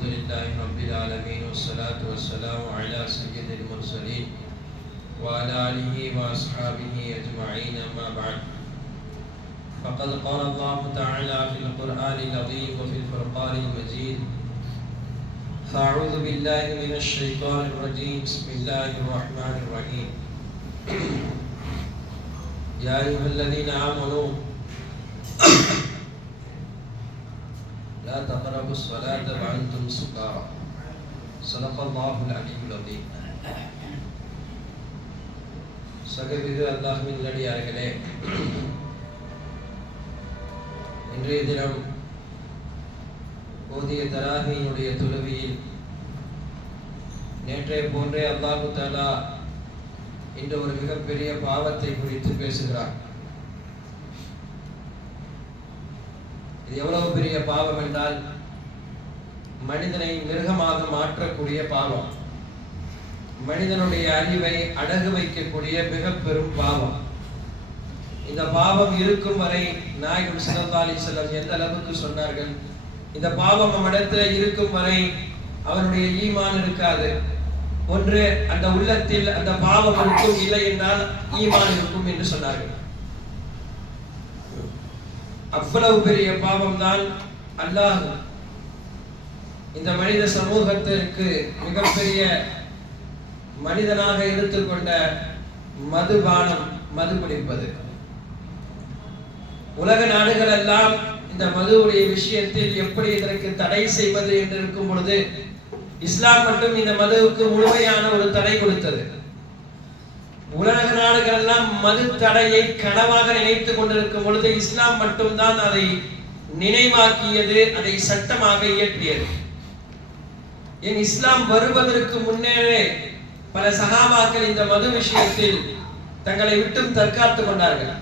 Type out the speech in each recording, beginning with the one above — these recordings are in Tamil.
الحمد لله رب العالمين والصلاة والسلام على سيد المرسلين وعلى آله وأصحابه أجمعين أما بعد فقد قال الله تعالى في القرآن العظيم وفي الفرقان المجيد فأعوذ بالله من الشيطان الرجيم بسم الله الرحمن الرحيم يا أيها الذين آمنوا لا تقربوا الصلاة وأنتم سكارى صدق الله العلي العظيم. சகோதரர்களே, அல்லாஹ்வின் நல்லடியார்களே, இன்றைய தினம் ஓதிய தராவியினுடைய தொழுகையில் நேற்றைய போன்றே அல்லாஹ் தஆலா இன்று ஒரு மிகப்பெரிய பாவத்தை குறித்து பேசுகிறார். இது எவ்வளவு பெரிய பாவம் என்றால் மனிதனை மிருகமாக மாற்றக்கூடிய பாவம், மனிதனுடைய அறிவை அடகு வைக்கக்கூடிய மிக பெரும் பாவம். இந்த பாவம் இருக்கும் வரை நாயகம் ஸல்லல்லாஹு அலைஹி வஸல்லம் எந்த அளவுக்கு சொன்னார்கள், இந்த பாவம் நம்மிடத்தில் இருக்கும் வரை அவனுடைய ஈமான் இருக்காது. ஒன்று அந்த உள்ளத்தில் அந்த பாவம் இருக்கும், இல்லை என்றால் ஈமான் இருக்கும் என்று சொன்னார்கள். அவ்வளவு பெரிய பாவம் தான் அல்லாஹ் இந்த மனித சமூகத்திற்கு மிகப்பெரிய மனிதனாக எடுத்துக்கொண்ட மதுபானம், மது குடிப்பது. உலக நாடுகள் எல்லாம் இந்த மதுவுடைய விஷயத்தில் எப்படி இதற்கு தடை செய்வது என்று இருக்கும் பொழுது இஸ்லாம் மட்டும் இந்த மதுவுக்கு முழுமையான ஒரு தடை கொடுத்தது. உலக நாடுகள் எல்லாம் மது தடையை கனவாக நினைத்துக் கொண்டிருக்கும் பொழுது இஸ்லாம் மட்டும்தான் அதை நினைவாக்கியது, அதை சட்டமாக இயற்றியது. என் இஸ்லாம் வருவதற்கு முன்னே பல சஹாபாக்கள் இந்த மது விஷயத்தில் தங்களை விட்டும் தற்காத்துக் கொண்டார்கள்.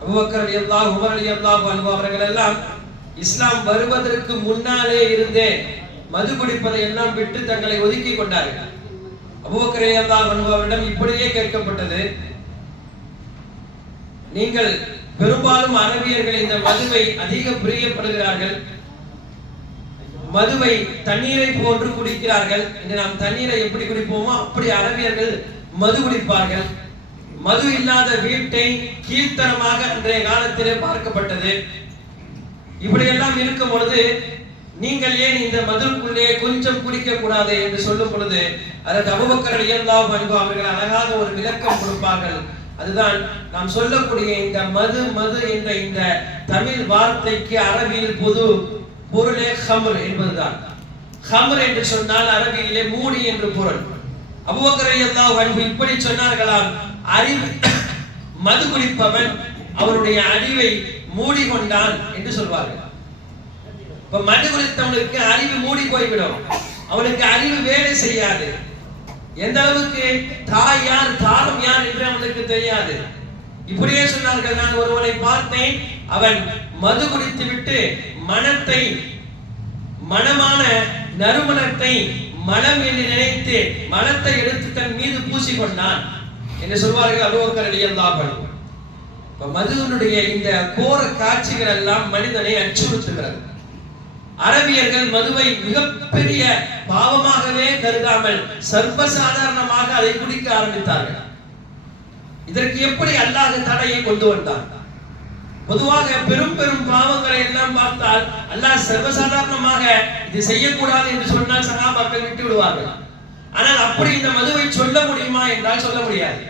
அபூபக்கர் ரலியல்லாஹு, உமர் ரலியல்லாஹு அன்ஹு அவர்கள் எல்லாம் இஸ்லாம் வருவதற்கு முன்னாலே இருந்தே மது குடிப்பதை எல்லாம் விட்டு தங்களை ஒதுக்கி கொண்டார்கள். அபூபக்கர் ரலியல்லாஹு அன்ஹு அவரிடம் இப்படியே கேட்கப்பட்டது, நீங்கள் பெரும்பாலும் அரபியர்கள் இந்த மதுவை அதிக பிரியப்படுகிறார்கள், மதுவை தண்ணீரை போன்று குடிக்கிறார்கள். இன்று நாம் தண்ணீரை எப்படி குடிப்போமோ அப்படி அரபியர்கள் மது குடிப்பார்கள். மது இல்லாத வீட்டை கீழ்த்தரமாக அன்றைய காலத்திலே பார்க்கப்பட்டது. இப்படியெல்லாம் இருக்கும் பொழுது நீங்கள் ஏன் இந்த மதுக்குள்ளே கொஞ்சம் குடிக்க கூடாது என்று சொல்லும் பொழுது அதற்கு அபூபக்கர் ரலியல்லாஹு அன்ஹு அவர்கள் அழகாக ஒரு விளக்கம் கொடுப்பார்கள். அதுதான் நாம் சொல்லக்கூடிய இந்த மது, மது என்ற இந்த தமிழ் வார்த்தைக்கு அரபியில் பொது பொருளே ஹம்ர் என்பதுதான். ஹம்ர் என்று சொன்னால் அரபியிலே மூடி என்று பொருள். அபூபக்கர் ரலியல்லாஹு அன்ஹு இப்படி சொன்னார்களாம், அறிவு மது குடிப்பவன் அவருடைய அறிவை மூடிக்கொண்டான் என்று சொல்வார்கள். இப்ப மது குடித்தவனுக்கு அறிவு மூடி போய்விடும், அவனுக்கு அறிவு வேலை செய்யாது. எந்த அளவுக்கு தாய் யார் தாரம் யார் என்று அவனுக்கு தெரியாது. இப்படியே சொன்னார்கள், நான் ஒருவனை பார்த்தேன், அவன் மது குடித்து விட்டு மனத்தை, மனமான நறுமணத்தை மலம் என்று நினைத்து மலத்தை எடுத்து தன் மீது பூசிக்கொண்டான் என்று சொல்வார்கள் அபூபக்கர் ரலியல்லாஹு அன்ஹு. மதுவினுடைய இந்த கோர காட்சிகள் எல்லாம் மனிதனை அச்சுறுத்துகிறது. அரபியர்கள் மதுவை மிகப்பெரிய பாவமாகவே கருதாமல் சர்வசாதாரணமாக அதை குடிக்க ஆரம்பித்தார்கள். இதற்கு எப்படி அல்லாஹ் தடையை கொண்டு வந்தான்? பொதுவாக பெரும் பெரும் பாவங்களை எல்லாம் பார்த்தால் அல்லாஹ் சர்வசாதாரணமாக இது செய்யக்கூடாது என்று சொன்னால் சஹாபாக்கள் விட்டு விடுவார்கள். ஆனால் அப்படி இந்த மதுவை சொல்ல முடியுமா என்றால் சொல்ல முடியாது.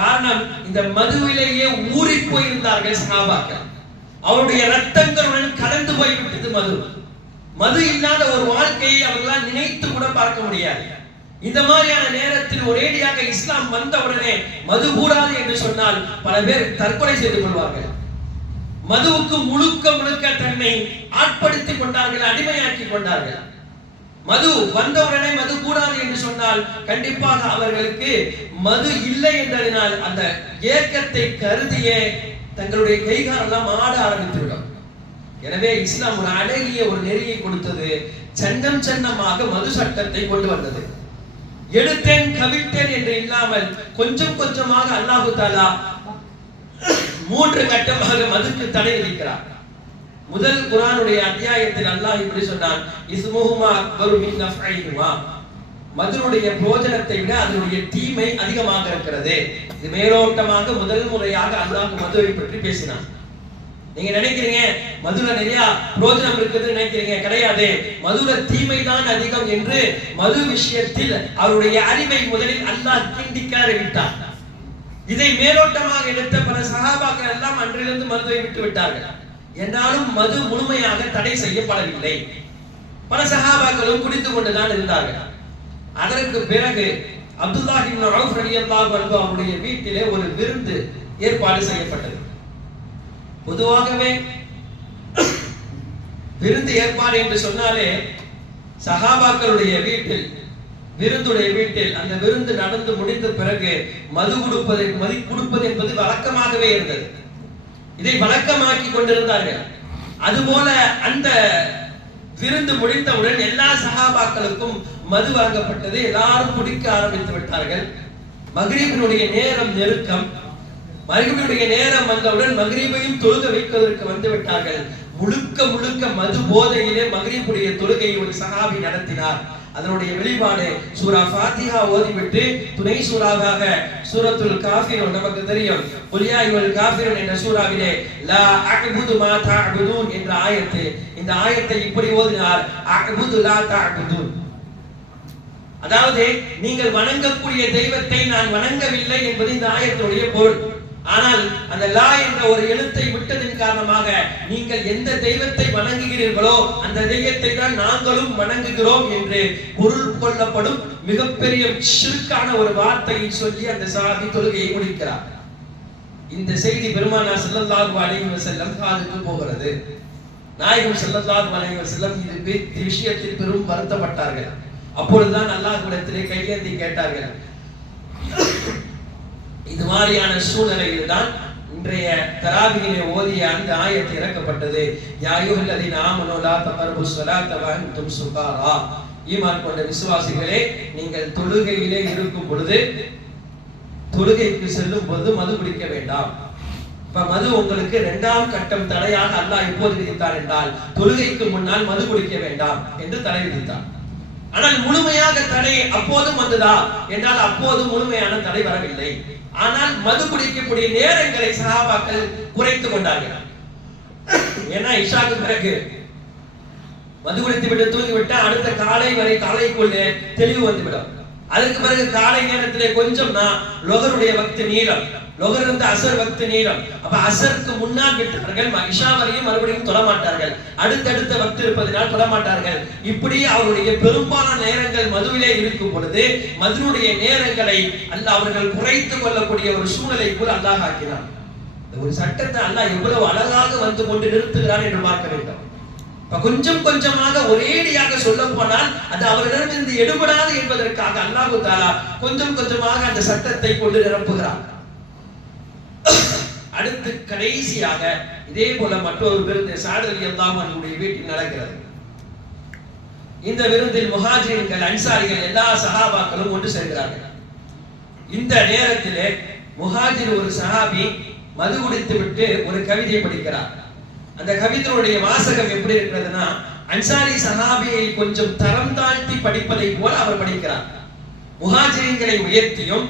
காரணம், இந்த மதுவிலேயே ஊறி போயிருந்தார்கள் சஹாபாக்கள். அவருடைய ரத்தங்களுடன் கலந்து போய்விட்டது மது. மது இல்லாத ஒரு வாழ்க்கையை அவர்களால் நினைத்து கூட பார்க்க முடியாது. இந்த மாதிரியான நேரத்தில் ஒரேடியாக இஸ்லாம் வந்தவுடனே மது கூடாது என்று சொன்னால் பல பேர் தற்கொலை செய்து கொள்வார்கள். மதுவுக்கு முழுக்க முழுக்க தன்னை ஆட்படுத்திக் கொண்டார்கள், அடிமையாக்கி கொண்டார்கள். மது வந்தவுடனே மது கூடாது என்று சொன்னால் கண்டிப்பாக அவர்களுக்கு மது இல்லை என்றதினால் அந்த ஏக்கத்தை கருதியே தங்களுடைய கைகாலெல்லாம் ஆட ஆரம்பித்துவிடும். எனவே இஸ்லாம் ஒரு அழகிய ஒரு நெறியை கொடுத்தது, சன்னம் சன்னமாக மது சட்டத்தை கொண்டு வந்தது. எடுத்தேன் கவிழ்த்தேன் என்று இல்லாமல் கொஞ்சம் கொஞ்சமாக அல்லாஹ் தஆலா 3 கட்டமாக மதுக்கு தடை விதிக்கிறார். முதல் குர்ஆனுடைய அத்தியாயத்தில் அல்லாஹ் இப்படி சொன்னான், இஸ்முஹுமா அக்பரு மின் நஃபைஹுமா, மதுனுடைய போஜனத்தை விட அதனுடைய தீமை அதிகமாக இருக்கிறது. இது மேலோட்டமாக முதல் முறையாக அல்லாஹ் மதுவை பற்றி பேசினான். நீங்க நினைக்கிறீங்க மதுல நிறைய பிரோஜனம் இருக்குதுன்னு நினைக்கிறீங்க, கிடையாது. மதுல தீமை தான் அதிகம் என்று மது விஷயத்தில் அவருடைய அறிவை முதலில் அல்லாஹ் கிண்டிக்கார விட்டார். இதை மேலோட்டமாக எடுத்த பல சஹாபாக்கள் எல்லாம் அன்றிலிருந்து மதுவை விட்டு விட்டார்கள். என்றாலும் மது முழுமையாக தடை செய்யப்படவில்லை. பல சஹாபாக்களும் குடித்துக் கொண்டுதான் இருந்தார்கள். அதற்கு பிறகு அப்துல்லாஹ் இப்னு அவுஃப் ரலியல்லாஹு அன்ஹு அவருடைய வீட்டிலே ஒரு விருந்து ஏற்பாடு செய்யப்பட்டது. பொதுவாகவே விருந்து ஏற்பாடு என்று சொன்னாலே சஹாபாக்களுடைய வீட்டில், விருந்துடைய வீட்டில் அந்த விருந்து நடந்து முடிந்த பிறகு மது கொடுப்பது என்பது வழக்கமாகவே இருந்தது. இதை வழக்கமாக்கி கொண்டிருந்தார்கள். அதுபோல அந்த விருந்து முடிந்தவுடன் எல்லா சஹாபாக்களுக்கும் மது வழங்கப்பட்டது. எல்லாரும் குடிக்க ஆரம்பித்து விட்டார்கள். மக்ரிபினுடைய நேரம் நெருக்கம். மக்ரிபினுடைய நேரம் வந்தவுடன் மக்ரிபையும் தொழுக வைப்பதற்கு வந்து விட்டார்கள். முழுக்க முழுக்க மது போதையிலே மக்ரிபுடைய தொழுகையை ஒரு சஹாபி நடத்தினார். அதனுடைய வெளிப்பாடு சூரா ஃபாத்திஹா ஓதிவிட்டு துணை சூறாவாக சூரத்துல் காஃபிரூன், நமக்கு தெரியும் குல் யா அய்யுல் காஃபிரூன் என்ற சூறாவிலே லா அஅ்புது மா தஅ்புதூன் என்ற ஆயத்து, இந்த ஆயத்தை இப்படி ஓதினார், அஅ்புது லா தஅ்புதூன், அதாவது நீங்கள் வணங்கக்கூடிய தெய்வத்தை நான் வணங்கவில்லை என்பது இந்த ஆயத்துடைய பொருள். ஆனால் அந்த லா என்ற ஒரு எழுத்தை விட்டதின் காரணமாக நீங்கள் எந்த தெய்வத்தை வணங்குகிறீர்களோ அந்த தெய்வத்தை தான் நாங்களும் வணங்குகிறோம் என்று பொருள் கொள்ளப்படும் மிகப்பெரிய ஷிர்கான ஒரு வார்த்தையை சொல்லி அந்த சஹாபி தொழுகையை முடிக்கிறார். இந்த செய்தி பெருமானார் ஸல்லல்லாஹு அலைஹி வஸல்லம் காதுக்கு போகிறது. நாயகம் ஸல்லல்லாஹு அலைஹி வஸல்லம் இது விஷயத்தில் பெரும் வருத்தப்பட்டார்கள். அப்பொழுதுதான் அல்லாஹ்விடத்திலே கையேந்தி கேட்டார்கள். இது மாதிரியான சூழ்நிலையில் தான் இன்றைய தராவியிலே ஓதிய அந்த ஆயத்து இறக்கப்பட்டது. யா அய்யுஹல்லதீன ஆமனூ லா தக்ரபுஸ் ஸலாத்த வ அன்தும் சுகாரா, ஈமான் கொண்ட விசுவாசிகளே, நீங்கள் தொழுகையிலே இருக்கும் பொழுது, தொழுகைக்கு செல்லும் பொழுது மது குடிக்க வேண்டாம். இப்ப மது உங்களுக்கு இரண்டாம் கட்டம் தடையாக அல்லாஹ் எப்போது விதித்தார் என்றால் தொழுகைக்கு முன்னால் மது குடிக்க வேண்டாம் என்று தடை விதித்தார். ஆனால் முழுமையாக தடை அப்போதும் வந்ததா என்றால் அப்போது முழுமையான தடை வரவில்லை. ஆனால் மது குடிக்கக்கூடிய நேரங்களை சஹாபாக்கள் குறைத்துக் கொண்டார்கள். ஏன்னா இஷாக்கு பிறகு மது குடித்து விட்டு தூங்கிவிட்டா அடுத்த காலை வரை காலைக்குள்ளே தெளிவு வந்துவிடும். அதுக்கு பிறகு காலை நேரத்திலே கொஞ்சம் லொகருடைய வக்து நீளம், லொகர் இருந்து அசர் வக்து நீளம். அப்ப அசருக்கு முன்னால் விட்டவர்கள் இஷா வரையும் மறுபடியும் தொழ மாட்டார்கள். அடுத்தடுத்த வக்து இருப்பதனால் தொழ மாட்டார்கள். இப்படி அவருடைய பெரும்பாலான நேரங்கள் மதுவிலே இருக்கும் பொழுது மதுனுடைய நேரங்களை அல்லாஹ் அவர்கள் குறைத்துக் கொள்ளக்கூடிய ஒரு சூழ்நிலைக்குள் அல்லாஹ் ஆக்கினார். ஒரு சட்டத்தை அல்லாஹ் எவ்வளவு அழகாக வந்து கொண்டு நிறுத்துகிறான் என்று பார்க்க வேண்டும். கொஞ்சம் கொஞ்சமாக ஒரேடியாக சொல்ல போனால் அது அவர்களிடமிருந்து எடுபடாது என்பதற்காக அல்லாஹ் தஆலா கொஞ்சம் கொஞ்சமாக அந்த சட்டத்தை கொண்டு நிரப்புகிறார். அடுத்து கடைசியாக இதே போல மற்றொரு விருந்து ஸஅத் ரலியல்லாஹு அன்ஹுடைய வீட்டில் நடக்கிறது. இந்த விருந்தில் முஹாஜிர்கள், அன்சாரிகள், எல்லா சஹாபாக்களும் ஒன்று சேர்கிறார்கள். இந்த நேரத்திலே முஹாஜிர் ஒரு சஹாபி மது குடித்து விட்டு ஒரு கவிதையை படிக்கிறார். அந்த கவிதையுடைய வாசகம் எப்படி இருக்கிறதுனா, அன்சாரி சஹாபியை கொஞ்சம் தரம் தாழ்த்தி படிப்பதை போல அவர் படிக்கிறார். முஹாஜிர்களை உயர்த்தியும்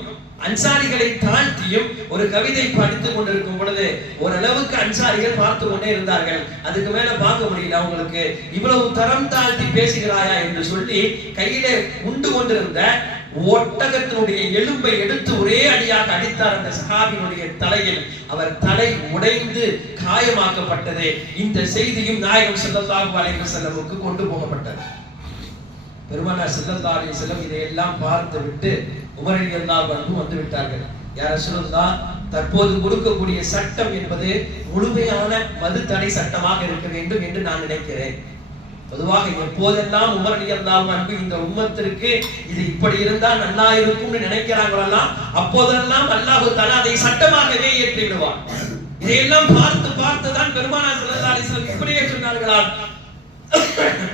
அன்சாரிகளை தாழ்த்தியும் ஒரு கவிதை படித்துக் கொண்டிருக்கும் பொழுது ஓரளவுக்கு அன்சாரிகள் பார்த்து கொண்டே இருந்தார்கள். அதுக்கு மேல பார்க்க முடியல, அவங்களுக்கு இவ்வளவு தரம் தாழ்த்தி பேசுகிறாயா என்று சொல்லி கையிலே உண்டு கொண்டிருந்த ஒட்டகத்தினுடைய எலும்பை எடுத்து ஒரே அடியாக அடித்தார் அந்த சஹாபியினுடைய தலையில். அவர் தலை உடைந்து காயமாக்கப்பட்டது. இந்த செய்தியும் நாயகம் ஸல்லல்லாஹு அலைஹி வஸல்லமுக்கு கொண்டு போகப்பட்டது. பெருமானார் ஸல்லல்லாஹு அலைஹி வஸல்லம் இதையெல்லாம் பார்த்து விட்டு உமர் ரலியல்லாஹு அன்ஹு வந்து விட்டார்கள். யா ரசூலுல்லாஹ், தற்போது கொடுக்கக்கூடிய சட்டம் என்பது முழுமையான மது தடை சட்டமாக இருக்க வேண்டும் என்று நான் நினைக்கிறேன். பொதுவாக எப்போதெல்லாம் உமர் ரலியல்லாஹு அன்ஹு இந்த உம்மத்திற்கு இது இப்படி இருந்தா நல்லா இருக்கும்னு நினைக்கிறாங்களோ அப்போதெல்லாம் அல்லாஹ் தஆலா அதை சட்டமாகவே ஏற்றி விடுவார். இதையெல்லாம் பார்த்து பார்த்து தான் பெருமானார் ஸல்லல்லாஹு அலைஹி வஸல்லம் இப்படியே சொன்னார்களாம்,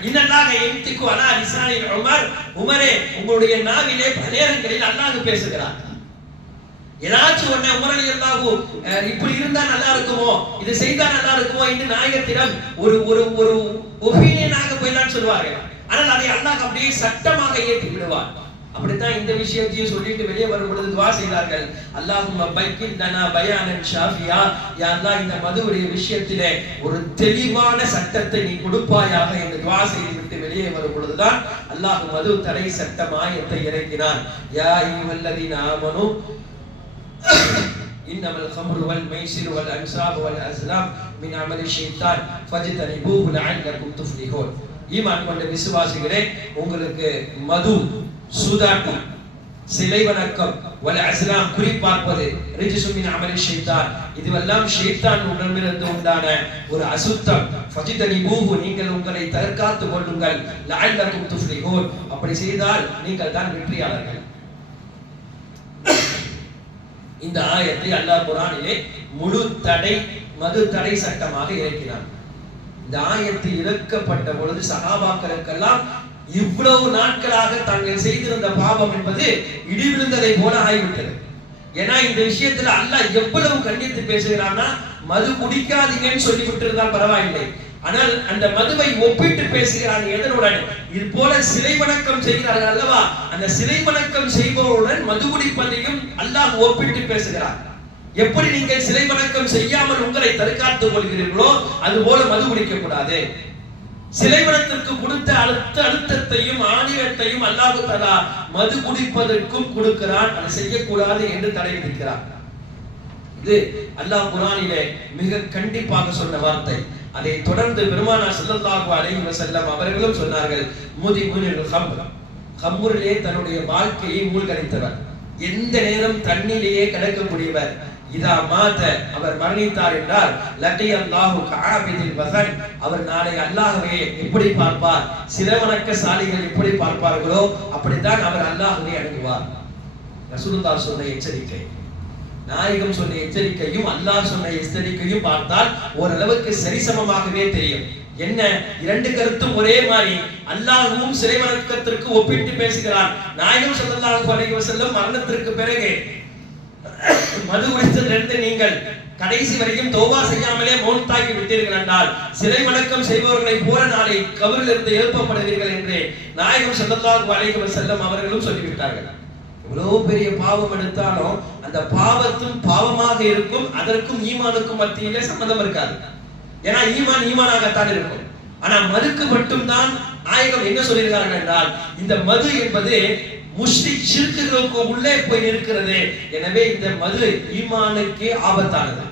இன்னல்லாஹ யன்திகு அலா லிசானில் உமர், உமரே உங்களுடைய நாவிலே பல நேரங்களில் அல்லாஹ் பேசுகிறார். ஏதாச்சும் ஒண்ணு உமர் ரலியல்லாஹு இப்படி இருந்தா நல்லா இருக்குமோ, இது செய்தா நல்லா இருக்குமோ என்று நாயகத்திடம் ஒரு ஒரு ஒரு ஒப்பீனியனாக போய் தான் சொல்வார்கள். ஆனால் அதை அல்லாஹ் அப்படியே சட்டமாக ஏற்றி விடுவார். அப்படித்தான் இந்த விஷயத்தையும் சொல்லிட்டு வெளியே வரும் பொழுது துஆ செய்தார்கள். அல்லாஹும்ம பைக்கின் லனா பயானன் ஷாஃபியா, யா அல்லாஹ் இந்த மதுவுடைய விஷயத்திலே ஒரு தெளிவான சட்டத்தை நீ கொடுப்பாயாக என்று துஆ செய்து விட்டு வெளியே வரும் பொழுதுதான் அல்லாஹ் மது தடை சட்டம் ஆயத்தை இறக்கினான். யா அய்யுஹல்லதீன ஆமனு இன்னமல் கம்ரு வல் மைசிரு வல் அன்சாபு வல் அஸ்லாம் மின் அமலி ஷைத்தான் ஃபஜ்தனிபூஹு லஅல்லகும் துஃப்லிஹூன். ஈமான் கொண்ட விசுவாசிகளே, உங்களுக்கு மது, சூதாட்டம், சிலை வணக்கம், வல் அஸ்லாம் குறிப்பார்ப்பது, ரிஜ்ஸு மின் அமலி ஷைத்தான், இதுவெல்லாம் ஷைத்தான் உடம்பிலிருந்து உண்டான ஒரு அசுத்தம். ஃபஜ்தனிபூஹு, நீங்கள் உங்களை தற்காத்துக் கொள்ளுங்கள், லஅல்லகும் துஃப்லிஹூன், அப்படி செய்தால் நீங்கள் தான் வெற்றியாளர்கள். இந்த ஆயத்தை அல்லாஹ் குர்ஆனிலே முழு தடை மது தடை சட்டமாக இறக்கினான். இந்த ஆயத்து இறக்கப்பட்ட பொழுது சஹாபாக்களுக்கெல்லாம் இவ்வளவு நாட்களாக தாங்கள் செய்திருந்த பாவம் என்பது இடி விழுந்ததை போல ஆகிவிட்டது. ஏன்னா இந்த விஷயத்துல அல்லாஹ் எவ்வளவு கண்டித்து பேசுகிறான்னா, மது குடிக்காதீங்கன்னு சொல்லிவிட்டு இருந்தால் பரவாயில்லை, ஆனால் அந்த மதுவை ஒப்பிட்டு பேசுகிறான். எதனுடன்? இது போல சிலை வணக்கம் செய்கிறார்கள் அல்லவா, அந்த சிலை வணக்கம் செய்பவருடன் மது குடிப்பதையும் அல்லாஹ் ஒப்பிட்டு பேசுகிறார். எப்படி நீங்கள் சிலை வணக்கம் செய்யாமல் உங்களை தற்காத்துக் கொள்கிறீர்களோ அது போல மது குடிக்க கூடாது. சிலை வணக்கத்திற்கு கொடுத்த அழுத்தத்தையும் ஆணிவத்தையும் அல்லாஹ் தஆலா மது குடிப்பதற்கும் கொடுக்கிறான். அதை செய்யக்கூடாது என்று தடை விதிக்கிறார். இது அல்லாஹ் குர்ஆனிலே மிக கண்டிப்பாக சொன்ன வார்த்தை. அதை தொடர்ந்து பெருமானார் ஸல்லல்லாஹு அலைஹி வஸல்லம் அவர்களும் சொன்னார்கள், முதிமுனில் ஹம்ர், ஹம்ரிலே தன்னுடைய வாழ்க்கையை மூழ்கடித்தவர், எந்த நேரம் தண்ணீரிலேயே கிடக்கக்கூடியவர், இதா மாத, அவர் மரணித்தார் என்றால் லக்கிய அல்லாஹு கஆபிதில் வஸன், அவர் நாளை அல்லாஹ்வை எப்படி பார்ப்பார், சிலவணக்கசாலிகள் எப்படி பார்ப்பார்களோ அப்படித்தான் அவர் அல்லாஹ்வை அணுகுவார். ரசூலுல்லாஹ் சொன்ன எச்சரிக்கை, நாயகம் சொன்ன எச்சரிக்கையும் அல்லாஹ் சொன்ன எச்சரிக்கையும் பார்த்தால் ஓரளவுக்கு சரிசமமாகவே தெரியும். என்ன, இரண்டு கருத்தும் ஒரே மாதிரி. அல்லாஹ்வும் சிலை வணக்கத்திற்கு ஒப்பிட்டு பேசுகிறான். நாயகம் ஸல்லல்லாஹு அலைஹி வஸல்லம் மரணத்திற்கு பிறகு மது குடித்ததிலிருந்து நீங்கள் கடைசி வரைக்கும் தௌபா செய்யாமலே மௌனத்தாகி விட்டீர்கள் என்றால் சிலை வணக்கம் செய்பவர்களை போல நாளை கபரிலிருந்து எழுப்பப்படுவீர்கள் என்று நாயகம் ஸல்லல்லாஹு அலைஹி வஸல்லம் அவர்களும் சொல்லிவிட்டார்கள். இவ்வளவு பெரிய பாவம் எடுத்தாலும் அந்த பாவத்தும் பாவமாக இருக்கும், அதற்கும் ஈமானுக்கும் மத்தியிலே சம்பந்தம் இருக்காது. ஏன்னா ஈமான் ஈமானாகத்தான் இருக்கும். ஆனா மதுக்கு மட்டும்தான் நாயகம் என்ன சொல்லியிருக்கார்கள் என்றால், இந்த மது என்பது முஷ்ரிக் ஷிர்க்குகளுக்கு உள்ளே போய் இருக்கிறது, எனவே இந்த மது ஈமானுக்கு ஆபத்தானது.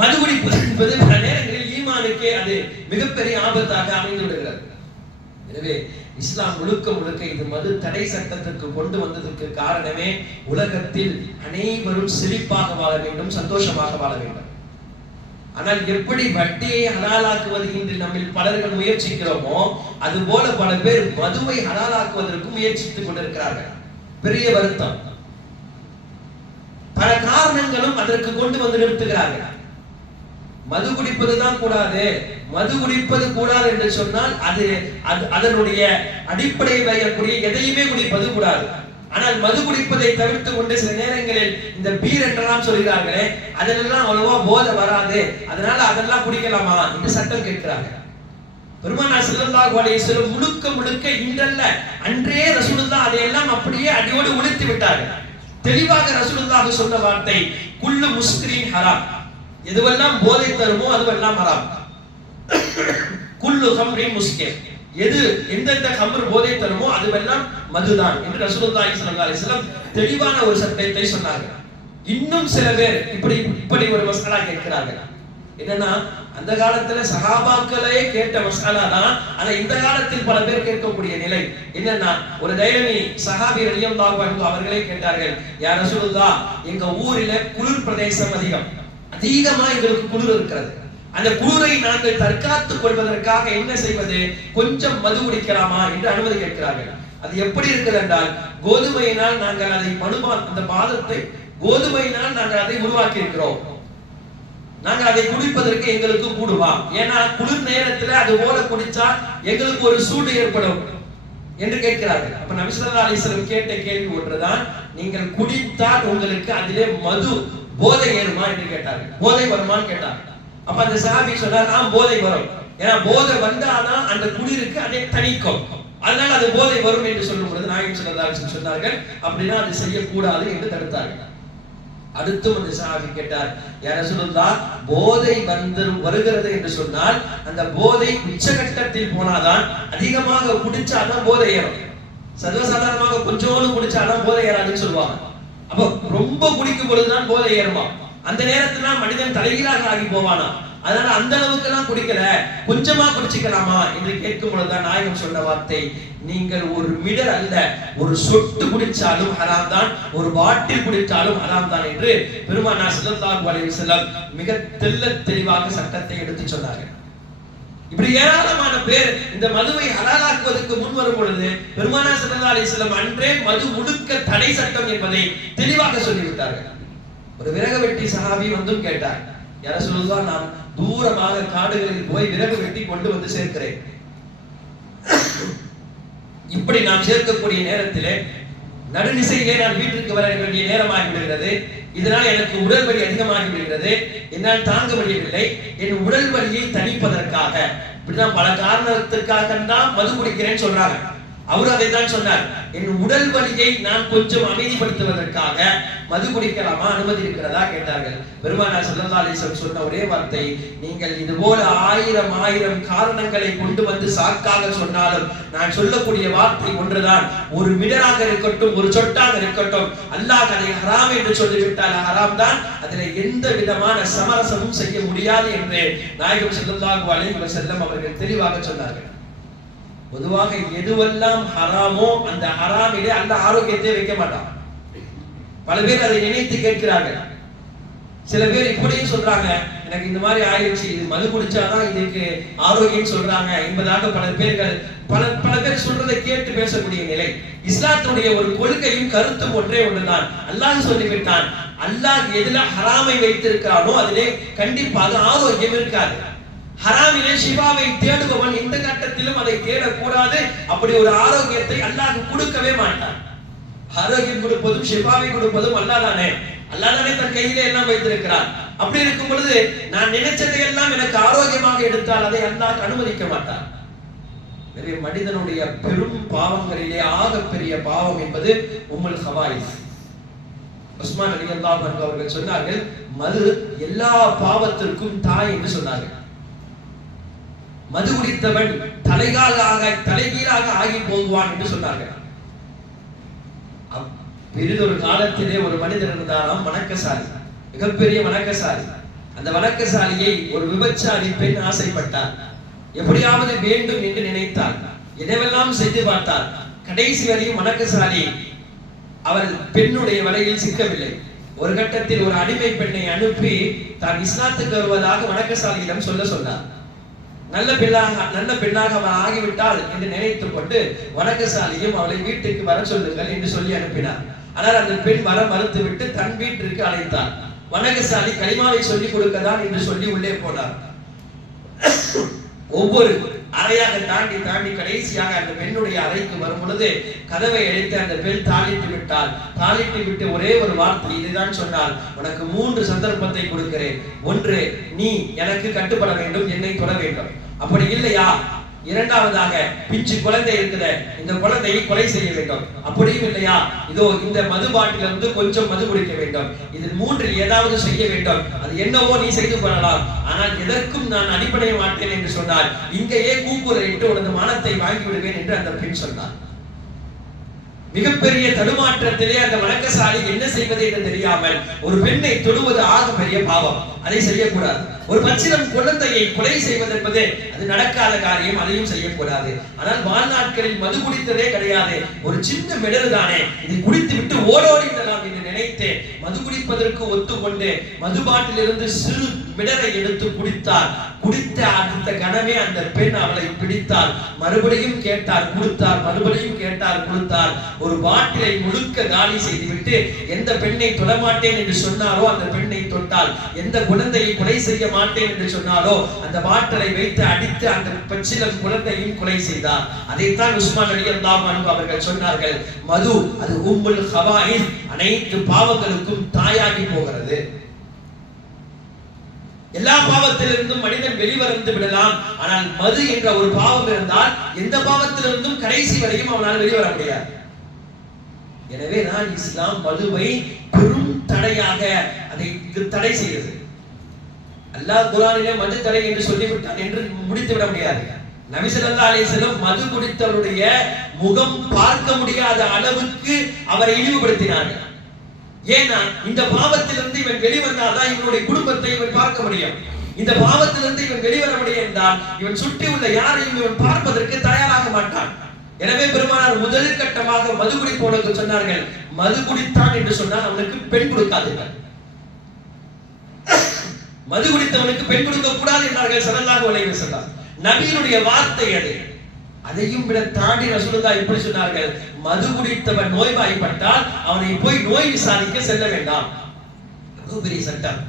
மது குடிப்பது என்பது பல நேரங்களில் ஈமானுக்கே அது மிகப்பெரிய ஆபத்தாக அமைந்து விடுகிறது. எனவே இஸ்லாம் முழுக்க முழுக்க இது மது தடை சட்டத்திற்கு கொண்டு வந்ததற்கு காரணமே உலகத்தில் அனைவரும் செழிப்பாக வாழ வேண்டும், சந்தோஷமாக வாழ வேண்டும். ஆனால் எப்படி வட்டியை ஹலாலாக்குவது என்று நம்மில் பலர்கள் முயற்சிக்கிறோமோ அது போல பல பேர் மதுவை ஹலாலாக்குவதற்கு முயற்சித்துக் கொண்டிருக்கிறார்கள். பெரிய வருத்தம். பல காரணங்களும் அதற்கு கொண்டு வந்து நிறுத்துகிறார்கள். மது குடிப்பதுதான் கூடாது, மது குடிப்பது கூடாது என்று சொன்னால் அது அதனுடைய அடிப்படையில் வைக்கக்கூடிய எதையுமே குடிப்பது கூடாது. ஆனால் மது குடிப்பதை தவிர்த்து கொண்டு சில நேரங்களில் இந்த பீர் என்றெல்லாம் சொல்கிறார்களே, அதெல்லாம் அவ்வளவா போதை வராது, அதனால அதெல்லாம் குடிக்கலாமா என்று சட்டம் கேட்கிறார்கள். பெருமானார் ஸல்லல்லாஹு அலைஹி வஸல்லம் முழுக்க முழுக்க இன்றல்ல அன்றே ரசூலுல்லாஹ் அதையெல்லாம் அப்படியே அடியோடு ஒழித்து விட்டார்கள். தெளிவாக ரசூலுல்லாஹ் சொன்ன வார்த்தை, குல்லு முஸ்கிரின் ஹராம், எதுவெல்லாம் போதை தருமோ அதுவெல்லாம் ஹராம். குல்லு ஹம்ரின் முஸ்கிர், எது எந்தெந்த ஹம்ர் போதை தருமோ அதுவெல்லாம் மதுதான் என்று ரசூலுல்லாஹி ஸல்லல்லாஹு அலைஹி வஸல்லம் தெளிவான ஒரு சட்டத்தை சொன்னார்கள். இன்னும் சில பேர் இப்படி ஒரு மசாலா கேட்கிறார்கள். என்னன்னா, அந்த காலத்துல சஹாபாக்களே கேட்ட மசாலா தான் ஆனா இந்த காலத்தில் பல பேர் கேட்கக்கூடிய நிலை. என்னன்னா, ஒரு தைலமி சஹாபி ரலியல்லாஹு அன்ஹு அவர்களே கேட்டார்கள், யா ரசூலுல்லாஹ், எங்க ஊரில குளிர் பிரதேசம் அதிகமா எங்களுக்கு குளிர் இருக்கிறது, அந்த குளிரை நாங்கள் தற்காத்துக் கொள்வதற்காக என்ன செய்வது, கொஞ்சம் மது குடிக்கலாமா என்று அனுமதி கேட்கிறார்கள். அது எப்படி இருக்கிறது என்றால், கோதுமையினால் நாங்கள் அதை அந்த பாதத்தை கோதுமையினால் நாங்கள் அதை உருவாக்கி இருக்கிறோம், நாங்கள் அதை குடிப்பதற்கு எங்களுக்கு கூடுமா, ஏன்னா குளிர் நேரத்துல அது போல குடிச்சா எங்களுக்கு ஒரு சூடு ஏற்படும், என்று கேட்கிறார்கள். அப்ப நபி ஸல்லல்லாஹு அலைஹி வஸல்லம் கேட்ட கேள்வி ஒன்றுதான், நீங்கள் குடித்தால் உங்களுக்கு அதிலே மது போதை ஏறுமா என்று கேட்டார்கள். போதை வருமான்னு கேட்டார்கள். அப்ப அந்த சஹாபி சொன்னார், போதை வரும். ஏன்னா போதை வந்தாதான் அந்த குளிருக்கு அதை தணிக்கும், அதனால அது போதை வரும் என்று சொல்லும் பொழுது நாயகம் ஸல்லல்லாஹு அலைஹி வஸல்லம் சொன்னார்கள், அப்படின்னா அது செய்யக்கூடாது என்று தடுத்தார்கள். அடுத்து அந்த சஹாபி கேட்டார், யா ரசூலுல்லாஹ், போதை வருகிறது என்று சொன்னால் அந்த போதை உச்சகட்டத்தில் போனாதான், அதிகமாக குடிச்சாதான் போதை ஏறும். சர்வசாதாரணமாக கொஞ்சோண்டு குடிச்சாதான் போதை ஏறாதுன்னு சொல்லுவாங்க. அப்ப ரொம்ப குடிக்கும் பொழுதுதான் போதை ஏறுமா? அந்த நேரத்துல மனிதன் தலைகீழாக ஆகி போவானா? அதனால அந்த அளவுக்கு எல்லாம் குடிக்கல, கொஞ்சமா குடிச்சுக்கலாமா என்று கேட்கும் பொழுதுதான் நாயகம் சொன்ன வார்த்தை, நீங்கள் ஒரு மிடர் அல்ல, ஒரு சொட்டு குடிச்சாலும் ஹராம் தான், ஒரு பாட்டில் குடித்தாலும் ஹராம் தான் என்று பெருமானார் ஸல்லல்லாஹு அலைஹி வஸல்லம் மிக தெளிவாக சட்டத்தை எடுத்து சொன்னார்கள். இப்படி ஏராளமான பேர் இந்த மதுவை ஹலாலாக்குவதற்கு முன் வரும் பொழுது பெருமானார் ஸல்லல்லாஹு அலைஹி வஸல்லம் அன்றே மது முழுக்க தடை சட்டம் என்பதை தெளிவாக சொல்லிவிட்டார்கள். ஒரு விறகு வெட்டி சஹாபி வந்தும் கேட்டார், யா ரசூலுல்லாஹ், நான் தூரமாக காடுகளில் போய் விறகு வெட்டி கொண்டு வந்து சேர்க்கிறேன். இப்படி நாம் சேர்க்கக்கூடிய நேரத்திலே நடுநிசையிலே நான் வீட்டுக்கு வர வேண்டிய நேரமாகி விடுகிறது. இதனால் எனக்கு உடல் வலி அதிகமாகி விடுகிறது, என்னால் தாங்க முடியவில்லை. என் உடல் வலியை தணிப்பதற்காக, இப்படிதான் பல காரணத்துக்காக தான் மது குடிக்கிறேன்னு சொல்றாங்க. அவர் அதை தான் சொன்னார், என் உடல் வலியை நான் கொஞ்சம் அமைதிப்படுத்துவதற்காக மது குடிக்கலாமா, அனுமதி இருக்கிறதா கேட்டார்கள். பெருமானார் ஸல்லல்லாஹு அலைஹி வஸல்லம் சொன்ன ஒரே வார்த்தை, நீங்கள் இது போல ஆயிரம் காரணங்களை கொண்டு வந்து சாக்காக சொன்னாலும் நான் சொல்லக்கூடிய வார்த்தை ஒன்றுதான், ஒரு மிடராக இருக்கட்டும், ஒரு சொட்டாக இருக்கட்டும், அல்லாஹ் அதை ஹராம் என்று சொல்லிவிட்டால் ஹராம் தான், அதில் எந்த விதமான சமரசமும் செய்ய முடியாது என்று நாயகம் ஸல்லல்லாஹு அலைஹி வஸல்லம் அவர்கள் தெளிவாக சொன்னார்கள். பொதுவாக எதுவெல்லாம் ஹராமோ அந்த ஹராமிலே அல்லாஹ் ஆரோக்கியத்தை வைக்க மாட்டான். பல பேர் அதை நினைத்து கேட்கிறார்கள். சில பேர் இப்படியும் சொல்றாங்க, எனக்கு இந்த மாதிரி ஆயிடுச்சு, இது மது குடிச்சாதான் இதுக்கு ஆரோக்கியம் சொல்றாங்க என்பதாக பல பேர் சொல்றதை கேட்டு பேசக்கூடிய நிலை. இஸ்லாத்துடைய ஒரு கொள்கையும் கருத்தும் ஒன்றே ஒன்றுதான். அல்லாஹ் சொல்லிவிட்டான், அல்லாஹ் எதுல ஹராமை வைத்திருக்கிறானோ அதிலே கண்டிப்பாக ஆரோக்கியம் இருக்காது. ஹராமிலே ஷிஃபாவை தேடுபவன் இந்த கட்டத்திலும் அதை தேடக்கூடாது. அப்படி ஒரு ஆரோக்கியத்தை அல்லாஹ் கொடுக்கவே மாட்டான். ஆரோக்கியம் கொடுப்பதும் ஷிஃபாவை கொடுப்பதும் அல்லாஹ் தானே. அல்லாஹ் தானே தன் கையிலே எல்லாம் வைத்திருக்கிறான். அப்படி இருக்கும் பொழுது நான் நினைச்சதை எல்லாம் எனக்கு ஆரோக்கியமாக எடுத்தால் அதை அல்லாஹ் அனுமதிக்க மாட்டான். எனவே மனிதனுடைய பெரும் பாவங்களிலே ஆகப்பெரிய பாவம் என்பது உம்முல் ஹவாயிஸ். உஸ்மான் ரலியல்லாஹு அன்ஹு அவர்கள் சொன்னார்கள், மது எல்லா பாவத்திற்கும் தாய் என்று சொன்னார்கள். மது குடித்தவன் தலைகீழாக ஆகி போகுவான் என்று சொன்னார்கள். பெரிதொரு காலத்திலே ஒரு மனிதர் இருந்தாராம், வணக்கசாலி, மிகப்பெரிய வணக்கசாலி. அந்த வணக்கசாலியை ஒரு விபச்சாரி பெண் ஆசைப்பட்டார். எப்படியாவது வேண்டும் என்று நினைத்தார், என்னவெல்லாம் செய்து பார்த்தார். கடைசி வரையும் வணக்கசாலி அவர் பெண்ணுடைய வலையில் சிக்கவில்லை. ஒரு கட்டத்தில் ஒரு அடிமை பெண்ணை அனுப்பி தான் இஸ்லாத்துக்கு வருவதாக வணக்கசாலியிடம் சொல்ல சொன்னார். நல்ல பெண்ணாக அவள் ஆகிவிட்டாள் என்று நினைத்துக் கொண்டு வணக்கசாலியும் அவளை வீட்டுக்கு வர சொல்லுங்கள் என்று சொல்லி அனுப்பினார். ஆனால் அந்த பெண் வர மறுத்துவிட்டு தன் வீட்டிற்கு அழைத்தார். வணக்கசாலி கலிமாவை சொல்லிக் கொடுக்கதான் என்று சொல்லி உள்ளே போனார். ஒவ்வொரு அறையாக தாண்டி கடைசியாக அந்த பெண்ணுடைய அறைக்கு வரும் பொழுது கதவை அழைத்து அந்த பெண் தாளிட்டு விட்டாள். தாளிட்டு விட்டு ஒரே ஒரு வார்த்தை இதுதான் சொன்னால், உனக்கு 3 சந்தர்ப்பத்தை கொடுக்கிறேன். ஒன்று, நீ எனக்கு கட்டுப்பட வேண்டும், என்னை தொட வேண்டும். அப்படி இல்லையா, இரண்டாவதாக பிஞ்சு குழந்தை இருக்குது, இந்த குழந்தையை கொலை செய்ய வேண்டும். அப்படியும் இல்லையா, இதோ இந்த மது பாட்டிலிருந்து கொஞ்சம் மது குடிக்க வேண்டும். இதில் 3 ஏதாவது செய்ய வேண்டும். அது என்னவோ நீ செய்து கொள்ளலாம், ஆனால் எதற்கும் நான் அடிப்படைய மாட்டேன் என்று சொன்னார். இங்கேயே கூக்குரலிட்டு உனது மானத்தை வாங்கி விடுவேன் என்று அந்த பெண் சொன்னார். மிகப்பெரிய தடுமாற்றத்திலே அந்த வணக்கசாலி என்ன செய்வது என்று தெரியாமல் ஒரு பெண்ணை தொடுவது ஆக பெரிய பாவம், அதை செய்யக்கூடாது. ஒரு பச்சிலம் குழந்தையை கொலை செய்வது என்பது அது நடக்காத காரியம், அதையும் செய்யக்கூடாது. ஆனால் வாழ்நாட்களில் மது குடித்ததே கிடையாது, ஒரு சின்ன மிடரு தானே, இதை குடித்து விட்டு ஓடோடி விடலாம் என்று நினைத்து மது குடிப்பதற்கு ஒத்துக்கொண்டு மதுபாட்டிலிருந்து சிறு மிடரை எடுத்து குடித்தார். குடித்த அடுத்த கணமே அந்த பெண் அவளை பிடித்தார். மறுபடியும் கேட்டார், கொடுத்தார். மறுபடியும் கேட்டார், கொடுத்தார். ஒரு பாட்டிலை முழுக்க காலி செய்துவிட்டு எந்த பெண்ணை தொடமாட்டேன் என்று சொன்னாரோ அந்த பெண்ணை தொட்டால், எந்த குழந்தையை கொலை செய்ய மாட்டேன் என்று சொன்னாலோ அந்த பாட்டலை வைத்து அடித்து அந்த பச்சிளம் குழந்தையும் கொலை செய்தார். அதைத்தான் உஸ்மான் ரலியல்லாஹு அன்ஹு அவர்கள் சொன்னார்கள், மது அது உம்முல் ஹவாயிஸ், அனைத்து பாவங்களுக்கும் தாயாகி போகிறது. எல்லா பாவத்திலிருந்தும் மனிதன் வெளிவந்து விடலாம், ஆனால் மது என்ற ஒரு பாவம் இருந்தால் எந்த பாவத்திலிருந்தும் கடைசி வரையும் அவனால் வெளிவர முடியாது. எனவே தான் இஸ்லாம் மதுவை பெரும் தடையாக அதை தடை செய்தது. அல்லாஹ் குர்ஆனிலே மது தடை என்று சொல்லிவிட்டான் என்று முடித்து விட முடியாது. நபி ஸல்லல்லாஹு அலைஹி வஸல்லம் மது குடித்தவருடைய முகம் பார்க்க முடியாத அளவுக்கு அவரை இழிவுபடுத்தினார்கள். ஏன்னா இந்த பாவத்திலிருந்து இவன் வெளிவந்தால்தான் இவனுடைய குடும்பத்தை இவன் பார்க்க முடியும். இந்த பாவத்திலிருந்து இவன் வெளிவர முடியும் என்றால் இவன் சுற்றி உள்ள யாரையும் இவன் பார்ப்பதற்கு தயாராக மாட்டான். எனவே பெருமானார் முதல் கட்டமாக மது குடிப்பவனுக்கு சொன்னார்கள், மது குடித்தான் என்று சொன்னால் அவனுக்கு பெண் கொடுக்காதீர்கள். மது குடித்தவனுக்கு பெண் கொடுக்க கூடாது என்றார்கள் ஸல்லல்லாஹு அலைஹி வஸல்லம். நபியினுடைய வார்த்தை அது. அதையும் விட தாண்டி ரசூலுல்லாஹ் இப்படி சொன்னார்கள், மது குடித்தவன் நோய்வாய்ப்பட்டால் அவனை போய் நோய் விசாரிக்க செல்ல வேண்டாம். எவ்வளவு பெரிய சட்டம்.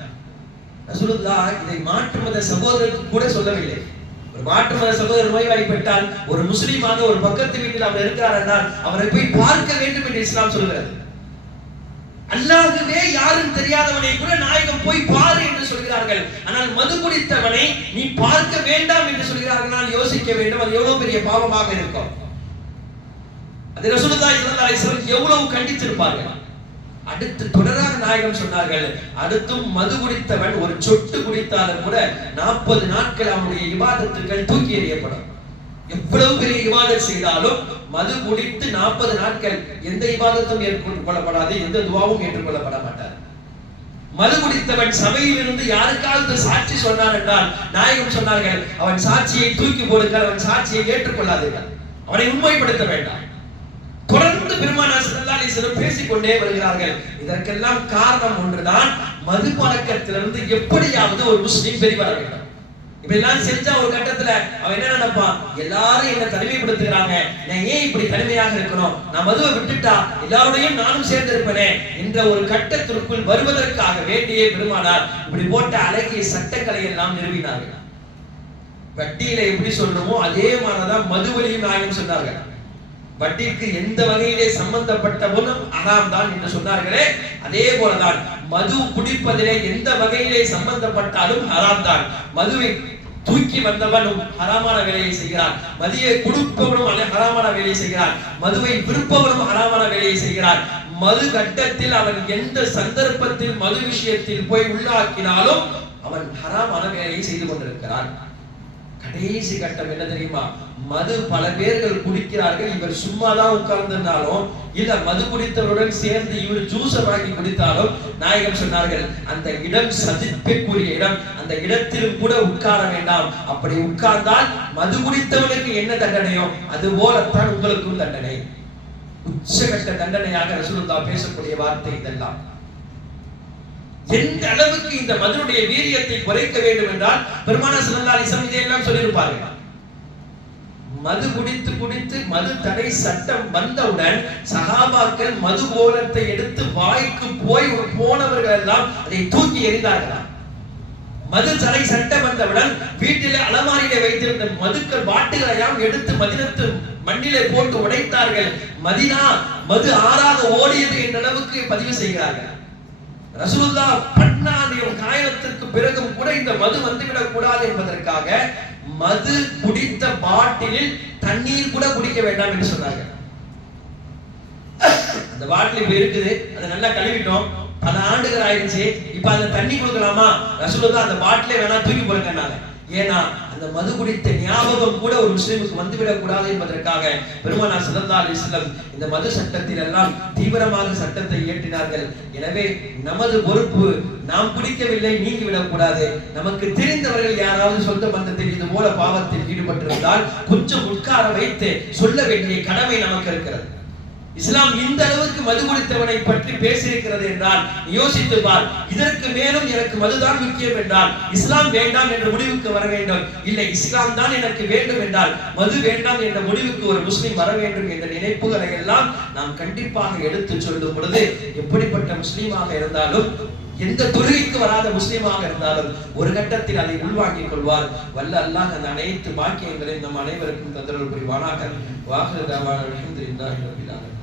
ரசூலுல்லாஹ் இதை மாற்று மத சகோதரருக்கு கூட சொல்லவில்லை. ஒரு மாற்று மத சகோதரர் நோய்வாய்ப்பட்டால் ஒரு முஸ்லிமாக ஒரு பக்கத்து வீட்டில் அவர் இருக்கிறார் என்றால் அவரை போய் பார்க்க வேண்டும் என்று இஸ்லாம் சொல்கிறது. அல்லாஹ்வே யாரும் தெரியாதவனை கூட நாயகம் போய் பாரு என்று சொல்கிறார்கள். ஆனால் மது குடித்தவனை நீ பார்க்க வேண்டாம் என்று சொல்கிறார்கள். நான் யோசிக்க வேண்டும், அது எவ்வளவு பெரிய பாவமாக இருக்கும். அது ரசூலுல்லாஹி ஸல்லல்லாஹு அலைஹி வஸல்லம் எவ்வளவு கண்டித்திருப்பார்கள். அடுத்து தொடராக நாயகம் சொன்னார்கள், அடுத்தும் மது குடித்தவன் ஒரு சொட்டு குடித்தாலும் கூட 40 நாட்கள் அவனுடைய இபாதத்துகள் தூக்கி எறியப்படும். எவ்வளவு பெரிய இபாதத் செய்தாலும் மது குடித்து 40 நாட்கள் எந்த இபாதத்தும் ஏற்றுக்கொள்ளப்படாது, எந்த துஆவும் ஏற்றுக்கொள்ளப்பட மாட்டார். மது குடித்தவன் சபையிலிருந்து யாருக்காவது சாட்சி சொன்னான் என்றால் நாயகம் சொன்னார்கள், அவன் சாட்சியை தூக்கி போடுங்கள், அவன் சாட்சியை ஏற்றுக்கொள்ளாதீர்கள், அவனை உண்மைப்படுத்த வேண்டாம். தொடர்ந்து பெருமானார் ஸல்லல்லாஹு அலைஹி வஸல்லம் பேசிக்கொண்டே வருகிறார்கள். இதற்கெல்லாம் காரணம் ஒன்றுதான், மது பழக்கத்திலிருந்து எப்படியாவது ஒரு முஸ்லிம் வெளிவர வேண்டும். இப்படிலாம் செஞ்சா ஒரு கட்டத்துல அவன் என்ன நினைப்பான், எல்லாரும் என்ன தனிமைப்படுத்துகிறாங்க, நான் ஏன் இப்படி தனிமையாக இருக்கணும், நான் மதுவை விட்டுட்டா எல்லாரோடையும் நானும் சேர்ந்து இருப்பேனே என்ற ஒரு கட்டத்திற்குள் வருவதற்காக வேண்டியே பெருமானார் இப்படி போட்ட அழகிய சட்டங்களை எல்லாம் நிறுவினார்கள். வட்டியில எப்படி சொல்லணுமோ அதே மாதிரிதான் மதுவலியும் நாயகம் சொன்னார்கள். வட்டிக்கு எந்த வகையிலே சம்பந்தப்பட்டவனும் ஹராம் தான் என்று சொன்னார்களே, அதே போலதான் மது குடிப்பதிலே எந்த வகையிலே சம்பந்தப்பட்டாலும் ஹராம் தான். மதுவை தூக்கி வந்தவனும் ஹராமான வேலையை செய்கிறான், மதியை குடிப்பவனும் ஹராமான வேலையை செய்கிறான், மதுவை விற்பவனும் ஹராமான வேலையை செய்கிறான். மது கட்டத்தில் அவன் எந்த சந்தர்ப்பத்தில் மது விஷயத்தில் போய் உள்ளாக்கினாலும் அவன் ஹராமான வேலையை செய்து கொண்டிருக்கிறான். கடைசி கட்டம் என்ன தெரியுமா, மது பல பேர்கள் குடிக்கிறார்கள், இவர் சும்மாதான் உட்கார்ந்தாலும் இல்ல மது குடித்தவருடன் சேர்ந்து இவர் ஜூஸ் வாங்கி குடித்தாலும் நாயகம் சொன்னார்கள், அந்த இடம் சதிப்பைக்குரிய இடம், அந்த இடத்திலும் கூட உட்கார வேண்டாம். அப்படி உட்கார்ந்தால் மது குடித்தவனுக்கு என்ன தண்டனையோ அது போலத்தான் உங்களுக்கும் தண்டனை. உச்சகட்ட தண்டனையாக ரசூலுல்லாஹ் பேசக்கூடிய வார்த்தை இதெல்லாம். எந்த அளவுக்கு இந்த மதுவுடைய வீரியத்தை குறைக்க வேண்டும் என்றால் பெருமானார் ஸல்லல்லாஹு அலைஹி வஸல்லம் இதையெல்லாம் சொல்லியிருப்பார்கள். மது குடித்து குடித்து மது தடை சட்டம் வந்தவுடன் சஹாபாக்கள் மது போலத்தை எடுத்து வாய்க்கு போய் போனவர்கள் எல்லாம் அதை தூக்கி எறிந்தார்களாம். மது தடை சட்டம் வந்தவுடன் வீட்டிலே அலமாரியிலே வைத்திருந்த மதுக்கள் பாட்டுகளையும் எடுத்து மதினத்து மண்ணிலே போட்டு உடைத்தார்கள். மதினா மது ஆறாக ஓடியது என்ற அளவுக்கு பதிவு செய்கிறார்கள். ரசூலுல்லாஹ் பன்னாடியும் காயத்திற்கு பிறகும் கூட இந்த மது வந்துவிடக் கூடாது என்பதற்காக மது குடித்த பாட்டிலில் தண்ணீர் கூட குடிக்க வேண்டாம் என்று சொன்னாங்க. அந்த பாட்டில் இப்ப இருக்குது, அதை நல்லா கழுவிட்டோம், பல ஆண்டுகள் ஆயிடுச்சு, இப்ப அந்த தண்ணி கொடுக்கலாமா, ரசூலுல்லாஹ் அந்த பாட்டிலே வேணா தூக்கி போடுங்கன்னாங்க. ஏன்னா அந்த மது குடித்த ஞாபகம் கூட ஒரு முஸ்லிமுக்கு வந்துவிடக் கூடாது என்பதற்காக பெருமானார் ஸல்லல்லாஹு அலைஹி வஸல்லம் இந்த மது சட்டத்தில் எல்லாம் தீவிரமாக சட்டத்தை இயற்றினார்கள். எனவே நமது பொறுப்பு, நாம் குடிக்கவில்லை நீங்கிவிடக் கூடாது. நமக்கு தெரிந்தவர்கள் யாராவது சொந்த பந்தத்தில் இது போல பாவத்தில் ஈடுபட்டிருந்தால் கொஞ்சம் உட்கார வைத்து சொல்ல வேண்டிய கடமை நமக்கு இருக்கிறது. இஸ்லாம் இந்த அளவுக்கு மது குடித்தவனை பற்றி பேசியிருக்கிறது என்றால் யோசித்து பார். இதற்கு மேலும் எனக்கு மதுதான் முக்கியம் என்றால் இஸ்லாம் வேண்டாம் என்ற முடிவுக்கு வர வேண்டும். இல்லை, இஸ்லாம் தான் எனக்கு வேண்டும் என்றால் மது வேண்டாம் என்ற முடிவுக்கு ஒரு முஸ்லிம் வர வேண்டும் என்ற நினைப்புகளை எல்லாம் நாம் கண்டிப்பாக எடுத்து சொல்லும் பொழுது எப்படிப்பட்ட முஸ்லீமாக இருந்தாலும் எந்த தொழுகைக்கு வராத முஸ்லிமாக இருந்தாலும் ஒரு கட்டத்தில் அதை உள்வாங்கிக் கொள்வார். வல்ல அல்லாஹ் அந்த அனைத்து பாக்கியங்களையும் நம் அனைவருக்கும் தந்தருள் புரிவானாக. வாஹிரு தஅவானா அல்ஹம்துலில்லாஹி ரப்பில் ஆலமீன்.